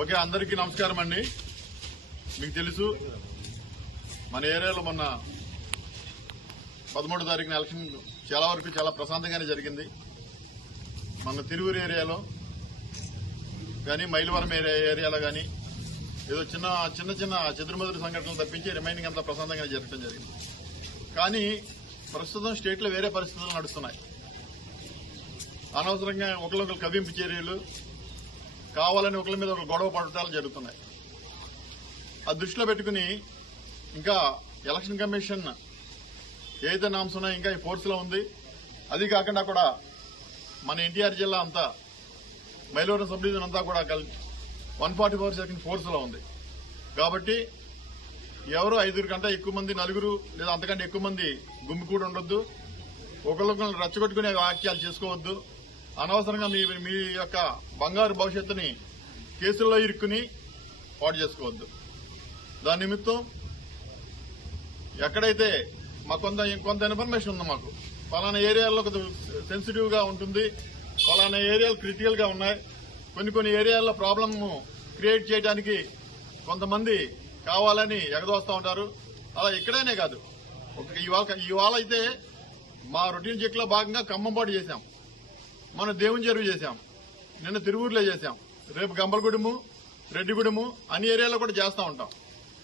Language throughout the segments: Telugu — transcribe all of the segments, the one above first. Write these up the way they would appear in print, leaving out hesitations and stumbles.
ఓకే, అందరికీ నమస్కారం అండి. మీకు తెలుసు మన ఏరియాలో మొన్న 13వ తారీఖున ఎలక్షన్ చాలా వరకు చాలా ప్రశాంతంగానే జరిగింది. మన తిరువురు ఏరియాలో కానీ మైలవరం ఏరియాలో కానీ ఏదో చిన్న చెదురుమదురు సంఘటనలు తప్పించి రిమైనింగ్ అంతా ప్రశాంతంగానే జరగడం జరిగింది. కానీ ప్రస్తుతం స్టేట్లో వేరే పరిస్థితులు నడుస్తున్నాయి. అనవసరంగా ఒకరికొకరు కవింపు చర్యలు, కావాలని ఒకరి మీద ఒక గొడవ పడటాలు జరుగుతున్నాయి. ఆ దృష్టిలో పెట్టుకుని ఇంకా ఎలక్షన్ కమిషన్ ఏదైతే నామ్స్ ఉన్నాయో ఇంకా ఈ ఫోర్స్ లో ఉంది. అది కాకుండా కూడా మన ఎన్టీఆర్ జిల్లా అంతా మైలవరం సబ్ డివిజన్ అంతా కూడా 144 సెకండ్ ఫోర్స్ లో ఉంది. కాబట్టి ఎవరు 5 కంటే ఎక్కువ మంది, 4 లేదా అంతకంటే ఎక్కువ మంది గుమ్మికూడి ఉండొద్దు. ఒకరికొకరు రెచ్చగొట్టుకునే వ్యాఖ్యలు చేసుకోవద్దు. అనవసరంగా మీ యొక్క బంగారు భవిష్యత్తుని కేసుల్లో ఇరుక్కుని పాటు చేసుకోవద్దు. దాని నిమిత్తం ఎక్కడైతే మాకు కొంత ఇన్ఫర్మేషన్ ఉంది, మాకు పలానా ఏరియాల్లో సెన్సిటివ్ గా ఉంటుంది, పలానా ఏరియాలు క్రిటికల్ గా ఉన్నాయి, కొన్ని ఏరియాల్లో ప్రాబ్లమ్ క్రియేట్ చేయడానికి కొంతమంది కావాలని ఎగదోస్తా ఉంటారు. అలా ఇక్కడైనే కాదు, ఇవాళ అయితే మా రొటీన్ చెక్ లో భాగంగా ఖమ్మంపాటు చేశాం, మన దేవుని చెరువు చేశాం, నిన్న తిరువూరులో చేశాం, రేపు గంపలగూడెము, రెడ్డిగూడెము అన్ని ఏరియాలో కూడా చేస్తా ఉంటాం.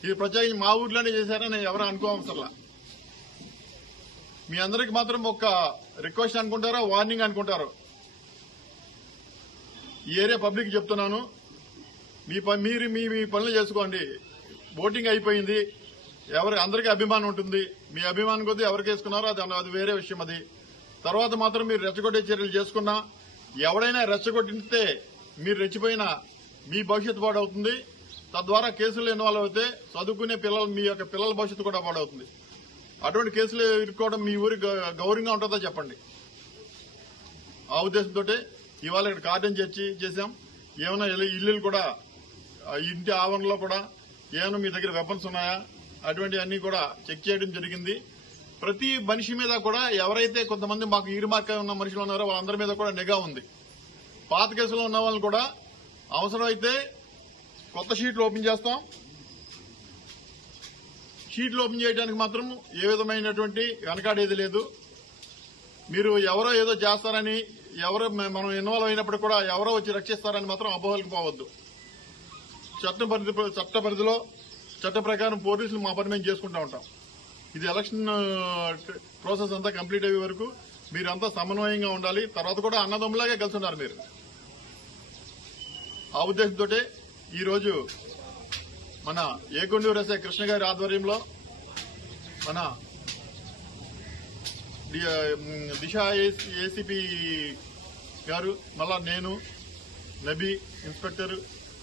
ఇది ప్రత్యేకించి మా ఊర్లోనే చేశారని ఎవరు అనుకోవసరలా. మీ అందరికి మాత్రం ఒక రిక్వెస్ట్ అనుకుంటారో వార్నింగ్ అనుకుంటారో, ఈ ఏరియా పబ్లిక్ చెప్తున్నాను, మీరు మీ పనులు చేసుకోండి. ఓటింగ్ అయిపోయింది, అందరికీ అభిమానం ఉంటుంది. మీ అభిమానం కొద్దీ ఎవరికి వేసుకున్నారో అది వేరే విషయం. అది తర్వాత మాత్రం మీరు రెచ్చగొట్టే చర్యలు చేసుకున్నా, ఎవడైనా రెచ్చగొట్టితే మీరు రెచ్చిపోయినా మీ భవిష్యత్తు పాడవుతుంది. తద్వారా కేసులు ఇన్వాల్వ్ అయితే చదువుకునే మీ యొక్క పిల్లల భవిష్యత్తు కూడా పాడవుతుంది. అటువంటి కేసులు ఇరుక్కోవడం మీ ఊరి గౌరవంగా ఉంటుందో చెప్పండి. ఆ ఉద్దేశంతో ఇవాళ ఇక్కడ కార్డన్ చేశాం. ఏమైనా ఇల్లులు కూడా, ఇంటి ఆవరణలో కూడా ఏమైనా మీ దగ్గర వెపన్స్ ఉన్నాయా అటువంటి అన్ని కూడా చెక్ చేయడం జరిగింది. ప్రతి మనిషి మీద కూడా ఎవరైతే కొంతమంది మాకు ఈరుమార్క ఉన్న మనుషులు ఉన్నారో వాళ్ళందరి మీద కూడా నిఘా ఉంది. పాత కేసులో ఉన్న వాళ్ళని కూడా అవసరమైతే కొత్త షీట్లు ఓపెన్ చేస్తాం. షీట్లు ఓపెన్ చేయడానికి మాత్రం ఏ విధమైనటువంటి వెనకాడేది లేదు. మీరు ఎవరో ఏదో చేస్తారని, ఎవరో మనం ఇన్వాల్వ్ అయినప్పుడు కూడా ఎవరో వచ్చి రక్షిస్తారని మాత్రం అపోహలకు పోవద్దు. చట్ట పరిధిలో చట్ట ప్రకారం పోలీసులు మా పని మేము చేసుకుంటూ ఉంటాం. ఇది ఎలక్షన్ ప్రాసెస్ అంతా కంప్లీట్ అయ్యే వరకు మీరంతా సమన్వయంగా ఉండాలి. తర్వాత కూడా అన్నదమ్ములాగే కలిసి ఉన్నారు మీరు. ఆ ఉద్దేశంతో ఈరోజు మన ఏకొండూరు ఎస్ఐ కృష్ణ గారి ఆధ్వర్యంలో మన దిశ ఏసీపీ గారు, మళ్ళా నేను, నబీ ఇన్స్పెక్టర్,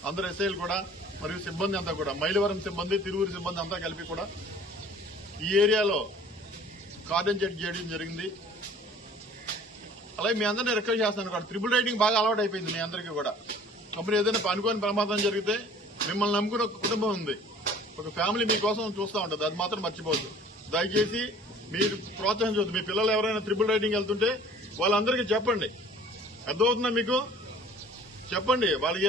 అందరు ఎస్ఐలు కూడా మరియు సిబ్బంది అంతా కూడా, మైలవరం సిబ్బంది, తిరువురు సిబ్బంది అంతా కలిపి కూడా ఈ ఏరియాలో కార్డన్ చేయడం జరిగింది. అలాగే మీ అందరినీ రిక్వెస్ట్ చేస్తాను కూడా, ట్రిపుల్ రైడింగ్ బాగా అలవాటు అయిపోయింది మీ అందరికీ కూడా. అప్పుడు ఏదైనా అనుకోని ప్రమాదం జరిగితే మిమ్మల్ని నమ్ముకుని ఒక కుటుంబం ఉంది, ఒక ఫ్యామిలీ మీకోసం చూస్తూ ఉంటుంది. అది మాత్రం మర్చిపోవద్దు. దయచేసి మీరు ప్రోత్సహించవద్దు. మీ పిల్లలు ఎవరైనా ట్రిపుల్ రైడింగ్ వెళ్తుంటే వాళ్ళందరికీ చెప్పండి. అర్థమవుతుందా మీకు? చెప్పండి. వాళ్ళకి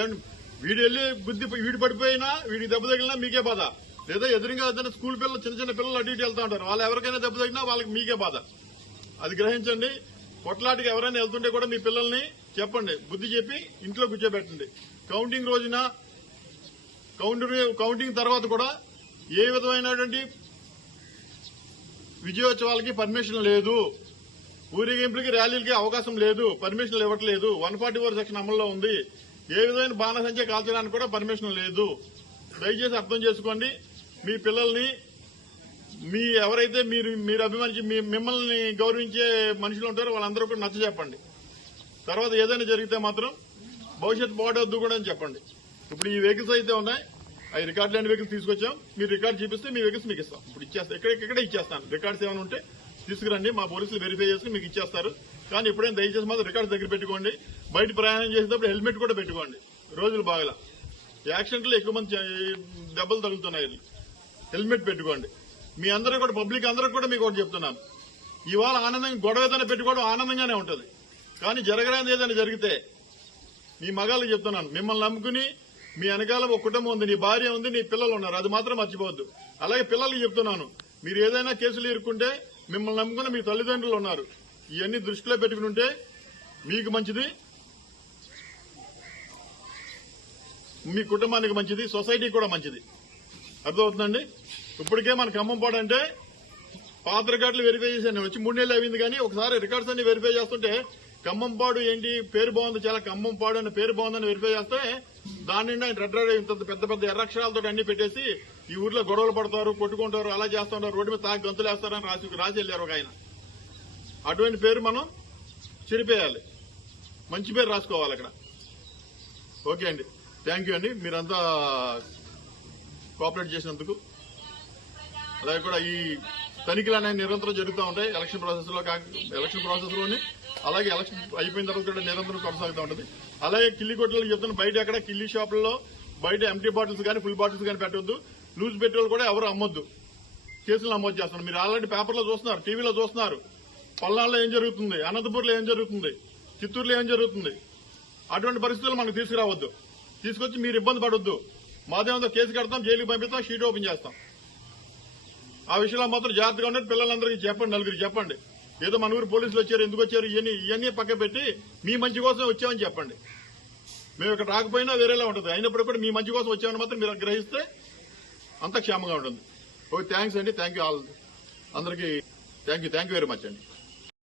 వీడి పడిపోయినా, వీడికి దెబ్బ తగిలినా మీకే బాధ. లేదా ఎదురుగా ఏదైనా స్కూల్ పిల్లలు, చిన్న పిల్లలు అటు ఇటు వెళ్తూ ఉంటారు, వాళ్ళు ఎవరికైనా దెబ్బ తగిలినా వాళ్ళకి మీకే బాధ. అది గ్రహించండి. కొట్లాటికి ఎవరైనా వెళ్తుంటే కూడా మీ పిల్లల్ని చెప్పండి, బుద్ధి చెప్పి ఇంట్లో కూర్చోబెట్టండి. కౌంటింగ్ రోజున, కౌంటింగ్ తర్వాత కూడా ఏ విధమైనటువంటి విజయోత్సవాలకి పర్మిషన్ లేదు, ఊరేగింపులకి ర్యాలీలకి అవకాశం లేదు, పర్మిషన్లు ఇవ్వట్లేదు. 144 సెక్షన్ అమల్లో ఉంది. ఏ విధమైన బాణసంచ కాల్చడానికి కూడా పర్మిషన్ లేదు. దయచేసి అర్థం చేసుకోండి. మీ పిల్లల్ని, ఎవరైతే మీరు అభిమానించి మిమ్మల్ని గౌరవించే మనుషులు ఉంటారో వాళ్ళందరూ కూడా నచ్చ చెప్పండి. తర్వాత ఏదైనా జరిగితే మాత్రం భవిష్యత్తు పాడవద్దు కూడా అని చెప్పండి. ఇప్పుడు ఈ వెహికల్స్ అయితే ఉన్నాయి, అవి రికార్డ్ లేని వెహికల్స్ తీసుకొచ్చాం. మీరు రికార్డ్ చూపిస్తే మీ వెహికల్స్ మీకు ఇస్తాం. ఇప్పుడు ఇక్కడే ఇచ్చేస్తాను. రికార్డ్స్ ఏమైనా ఉంటే తీసుకురండి, మా పోలీసులు వెరిఫై చేసుకుని మీకు ఇచ్చేస్తారు. కానీ ఎప్పుడైనా దయచేసి మాత్రం రికార్డ్స్ దగ్గర పెట్టుకోండి. బయట ప్రయాణం చేసేటప్పుడు హెల్మెట్ కూడా పెట్టుకోండి. రోజులు బాగలా, యాక్సిడెంట్లు ఎక్కువ మంది దెబ్బలు తగులుతున్నాయి. హెల్మెట్ పెట్టుకోండి. మీ అందరూ కూడా, పబ్లిక్ అందరూ కూడా మీకు ఒకటి చెప్తున్నాను, ఇవాళ ఆనందంగా గొడవ ఏదైనా పెట్టుకోవడం ఆనందంగానే ఉంటుంది. కానీ జరగరాని ఏదైనా జరిగితే మీ మగాళ్ళకి చెప్తున్నాను, మిమ్మల్ని నమ్ముకుని మీ వెనకాల ఒక కుటుంబం ఉంది, నీ భార్య ఉంది, నీ పిల్లలు ఉన్నారు, అది మాత్రం మర్చిపోవద్దు. అలాగే పిల్లలకి చెప్తున్నాను, మీరు ఏదైనా కేసులు ఇరుక్కుంటే మిమ్మల్ని నమ్ముకున్న మీ తల్లిదండ్రులు ఉన్నారు. ఇవన్నీ దృష్టిలో పెట్టుకుని ఉంటే మీకు మంచిది, మీ కుటుంబానికి మంచిది, సొసైటీకి కూడా మంచిది. అర్థమవుతుందండి? ఇప్పటికే మన ఖమ్మంపాడు అంటే పాత రికార్డులు వెరిఫై చేశాను, వచ్చి 3 నెలలు అయింది. కానీ ఒకసారి రికార్డ్స్ అన్ని వెరిఫై చేస్తుంటే ఖమ్మంపాడు ఏంటి పేరు బాగుంది, చాలా ఖమ్మంపాడు అనే పేరు బాగుందని వెరిఫై చేస్తే దాని నిండా రెడ్ రెడ్ ఇంత పెద్ద పెద్ద ఎర్రక్షరాలతో అన్ని పెట్టేసి ఈ ఊర్లో గొడవలు పడతారు, కొట్టుకుంటారు, అలా చేస్తుంటారు, రోడ్డు మీద తాగి గంతులు వేస్తారని రాసి వెళ్ళారు ఒక ఆయన. అటువంటి పేరు మనం చెరిపేయాలి, మంచి పేరు రాసుకోవాలి అక్కడ. ఓకే అండి, థ్యాంక్ యూ అండి, మీరంతా కోఆపరేట్ చేసినందుకు. అలాగే కూడా ఈ తనిఖీలు అనేవి నిరంతరం జరుగుతూ ఉంటాయి ఎలక్షన్ ప్రాసెస్ లోని. అలాగే ఎలక్షన్ అయిపోయిన తర్వాత కూడా నిరంతరం కొనసాగుతూ ఉంటుంది. అలాగే కిల్లి కొట్టలు చెప్తున్న బయట ఎక్కడ కిల్లి షాపుల్లో బయట ఎంటీ బాటిల్స్ కానీ ఫుల్ బాటిల్స్ కానీ పెట్టొద్దు. లూజ్ పెట్రోల్ కూడా ఎవరు అమ్మొద్దు. కేసులు నమోదు చేస్తున్నారు. మీరు ఆల్రెడీ పేపర్లో చూస్తున్నారు, టీవీలో చూస్తున్నారు. పల్నాడులో ఏం జరుగుతుంది, అనంతపూర్లో ఏం జరుగుతుంది, చిత్తూరులో ఏం జరుగుతుంది. అటువంటి పరిస్థితులు మనకు తీసుకురావద్దు. తీసుకొచ్చి మీరు ఇబ్బంది పడొద్దు. మాదేమంతో కేసు కడతాం, జైలుకి పంపిస్తాం, షీట్ ఓపెన్ చేస్తాం. ఆ విషయంలో మాత్రం జాగ్రత్తగా ఉండండి. పిల్లలందరికీ చెప్పండి, నలుగురికి చెప్పండి. ఏదో మన ఊరు పోలీసులు వచ్చారు, ఎందుకు వచ్చారు, ఇవన్నీ పక్క పెట్టి మీ మంచి కోసం వచ్చామని చెప్పండి. మేము ఇక్కడ రాకపోయినా వేరేలా ఉంటుంది. అయినప్పుడు కూడా మీ మంచి కోసం వచ్చామని మాత్రం మీరు గ్రహిస్తే అంత క్షేమంగా ఉంటుంది. ఓకే, థ్యాంక్స్ అండి, థ్యాంక్ యూ ఆల్ అందరికీ. థ్యాంక్ యూ వెరీ మచ్ అండి.